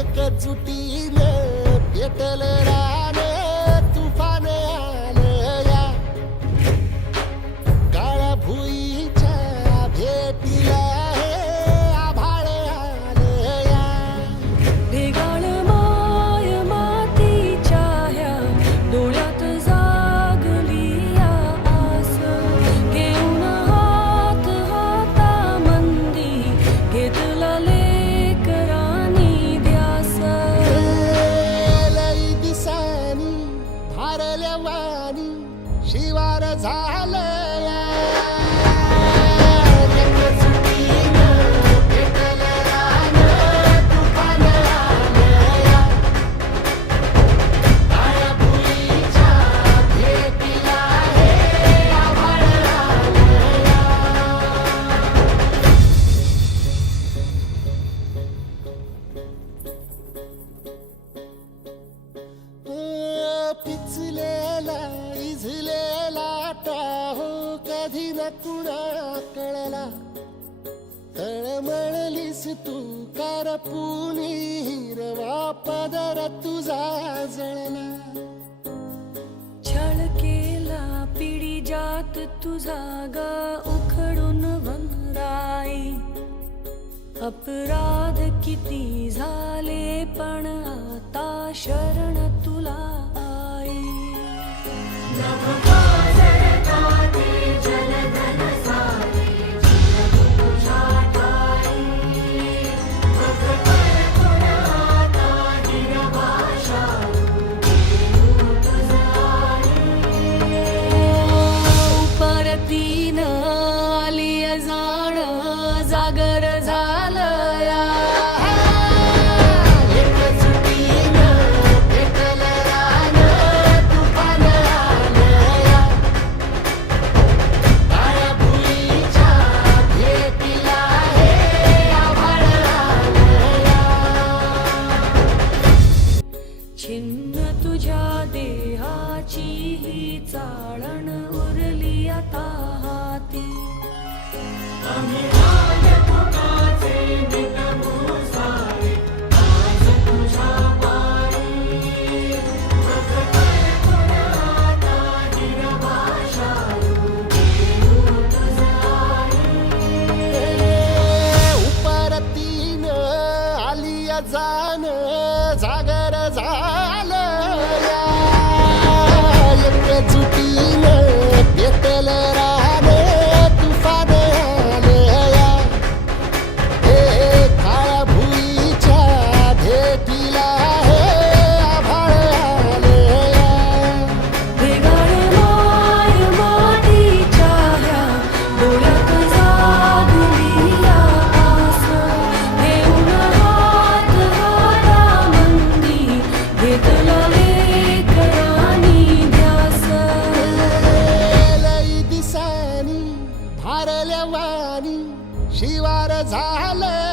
एकजुटीने पेटल रान तुफान आलं या काळ्या भुईच्या भेटीला हे आभाळ आलं या ढेगाळ माय मातीच्या ह्या डोळ्यात जागली या आस घेऊन हात हातामंदी घेतला लेकरांनी ध्यास लई दिसानी भारल्या वाणी शिवार झालं या एकजुटीनं पेटल रान तुफान आलं या काळ्या भुईच्या भेटीला हे आभाळ आलं या पिचलेला इझलेला टाहो कधी न कुणा कळला तळमळलीस तू कारपुनी हिरवा पदर तुझा जळला छळ केला पिढी जात तुझा गा उखडून वनराई अपराध किती झाले पण आता शरण तुला आई परतीनं आली जाण जागर झालं या एकजुटीनं पेटल रान तुफान आलं या काळ्या भुईच्या भेटीला हे आभाळ आलं या छिन्न तुझ्या देहाची ही चाळण उरली आता हाती उपरतीनं आली जाण जागर झालं या एकजुटीनं पेटल रान तुफान आलं या हे काळ्या भुईच्या भेटीला हे आभाळ आलं या ढेगाळ माय मातीच्या ह्या डोळ्यात जागली या आस घेऊन हात हातामंदी घेतला लेकरांनी ध्यास लई दिसानी भारल्या वाणी शिवार झालं